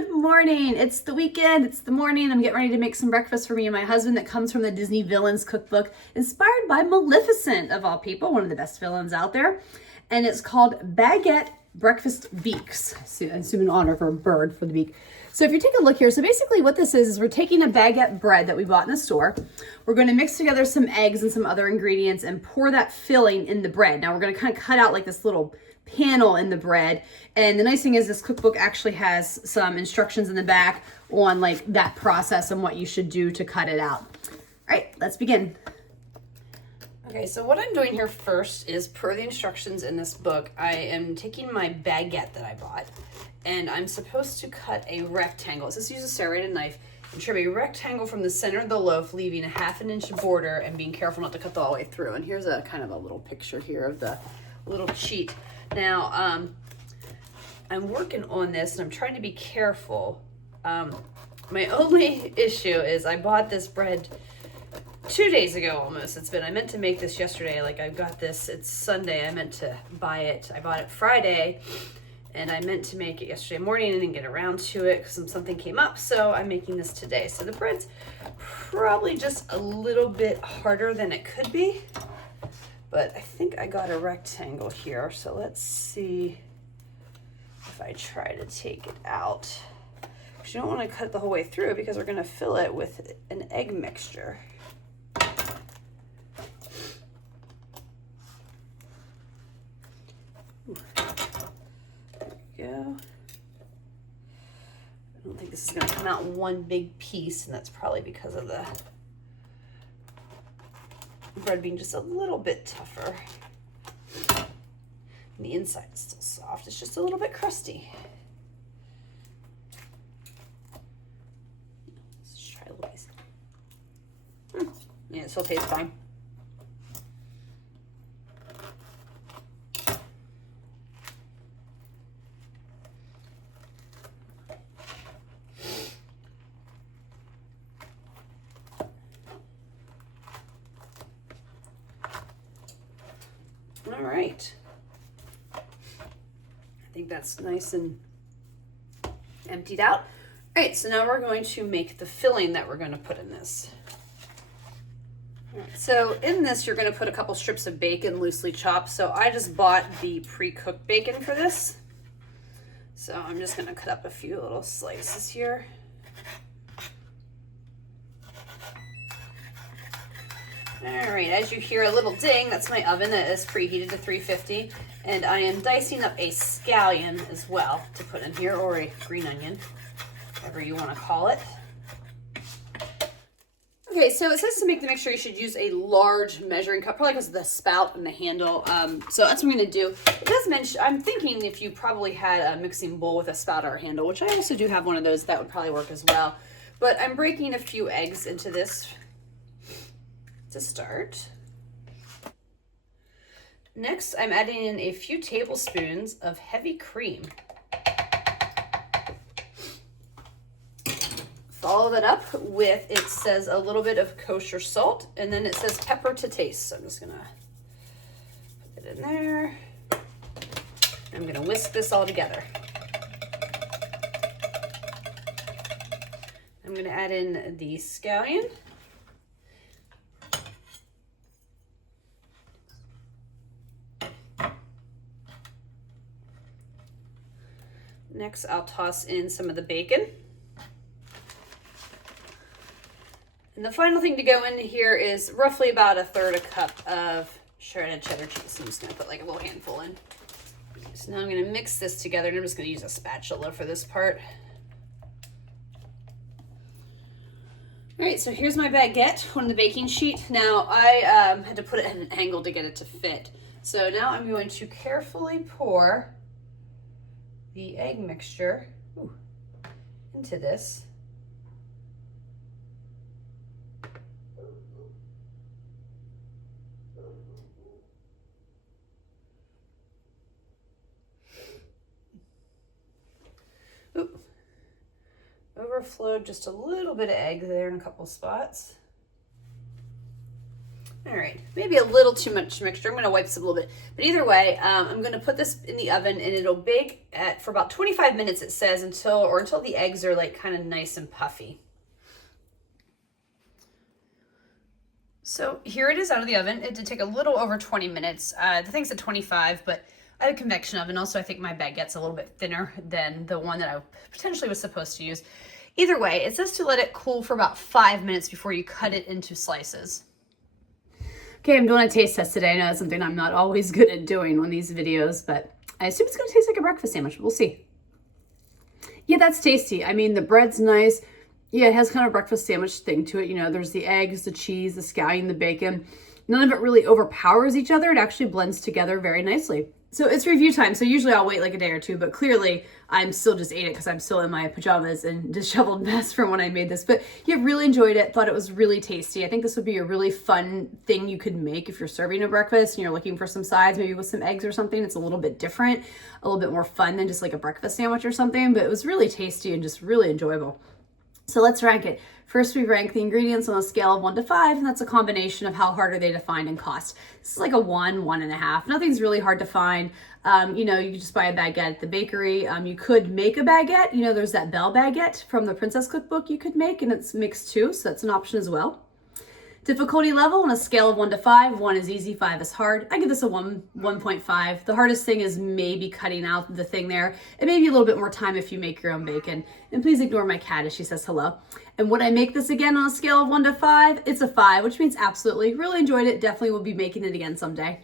Good morning. It's the weekend. It's the morning. I'm getting ready to make some breakfast for me and my husband that comes from the Disney Villains Cookbook, inspired by Maleficent, of all people, one of the best villains out there. And it's called Baguette Breakfast Beaks. I assume in honor of a bird for the beak. So if you take a look here, so basically what this is we're taking a baguette bread that we bought in the store. We're going to mix together some eggs and some other ingredients and pour that filling in the bread. Now we're going to kind of cut out like this little panel in the bread. And the nice thing is this cookbook actually has some instructions in the back on like that process and what you should do to cut it out. All right, let's begin. Okay, so what I'm doing here first is, per the instructions in this book, I am taking my baguette that I bought, and I'm supposed to cut a rectangle. It says use a serrated knife and trim a rectangle from the center of the loaf, leaving a 1/2 inch border and being careful not to cut the all the way through. And here's a kind of a little picture here of the little sheet. Now, I'm working on this and I'm trying to be careful. My only issue is I bought this bread 2 days ago almost. I meant to make this yesterday. Like, I've got this, it's Sunday. I meant to buy it. I bought it Friday and I meant to make it yesterday morning and didn't get around to it because something came up. So I'm making this today. So the bread's probably just a little bit harder than it could be, but I think I got a rectangle here. So let's see if I try to take it out. Because you don't want to cut it the whole way through because we're going to fill it with an egg mixture. Go. I don't think this is going to come out in one big piece, and that's probably because of the bread being just a little bit tougher. And the inside is still soft, it's just a little bit crusty. Let's try a little piece. Yeah, it still tastes fine. All right, I think that's nice and emptied out. All right, so now we're going to make the filling that we're going to put in this. All right, so in this, you're going to put a couple strips of bacon loosely chopped. So I just bought the pre-cooked bacon for this. So I'm just going to cut up a few little slices here. All right, as you hear a little ding, that's my oven that is preheated to 350. And I am dicing up a scallion as well to put in here, or a green onion, whatever you want to call it. Okay, so it says to make the mixture, you should use a large measuring cup, probably because of the spout and the handle. So that's what I'm going to do. It does mention, I'm thinking if you probably had a mixing bowl with a spout or a handle, which I also do have one of those, that would probably work as well. But I'm breaking a few eggs into this to start. Next, I'm adding in a few tablespoons of heavy cream. Follow that up with, it says a little bit of kosher salt, and then it says pepper to taste. So I'm just gonna put it in there. I'm gonna whisk this all together. I'm gonna add in the scallion. Next, I'll toss in some of the bacon. And the final thing to go in here is roughly about 1/3 cup of shredded cheddar cheese. I'm just gonna put like a little handful in. So now I'm gonna mix this together, and I'm just gonna use a spatula for this part. All right, so here's my baguette on the baking sheet. Now I had to put it at an angle to get it to fit. So now I'm going to carefully pour the egg mixture into this. Overflowed just a little bit of egg there in a couple spots. All right, maybe a little too much mixture. I'm gonna wipe this a little bit. But either way, I'm gonna put this in the oven and it'll bake for about 25 minutes, it says, until the eggs are like kind of nice and puffy. So here it is out of the oven. It did take a little over 20 minutes. The thing's at 25, but I have a convection oven. Also, I think my baguette's a little bit thinner than the one that I potentially was supposed to use. Either way, it says to let it cool for about 5 minutes before you cut it into slices. Okay, I'm doing a taste test today. I know that's something I'm not always good at doing on these videos, but I assume it's gonna taste like a breakfast sandwich. We'll see. Yeah, that's tasty. I mean, the bread's nice. Yeah, it has kind of a breakfast sandwich thing to it. You know, there's the eggs, the cheese, the scallion, the bacon. None of it really overpowers each other. It actually blends together very nicely. So it's review time. So usually I'll wait like a day or two, but clearly I'm still just ate it because I'm still in my pajamas and disheveled mess from when I made this. But yeah, really enjoyed it. Thought it was really tasty. I think this would be a really fun thing you could make if you're serving a breakfast and you're looking for some sides, maybe with some eggs or something. It's a little bit different, a little bit more fun than just like a breakfast sandwich or something, but it was really tasty and just really enjoyable. So let's rank it. First, we rank the ingredients on a scale of 1 to 5, and that's a combination of how hard are they to find and cost. This is like a 1, 1.5. Nothing's really hard to find. You know, you can just buy a baguette at the bakery. You could make a baguette. You know, there's that Bell baguette from the Princess Cookbook you could make, and it's mixed too, so that's an option as well. Difficulty level on a scale of 1 to 5. 1 is easy, 5 is hard. I give this a 1.5. The hardest thing is maybe cutting out the thing there. It may be a little bit more time if you make your own bacon. And please ignore my cat as she says hello. And would I make this again on a scale of 1 to 5? It's a 5, which means absolutely. Really enjoyed it. Definitely will be making it again someday.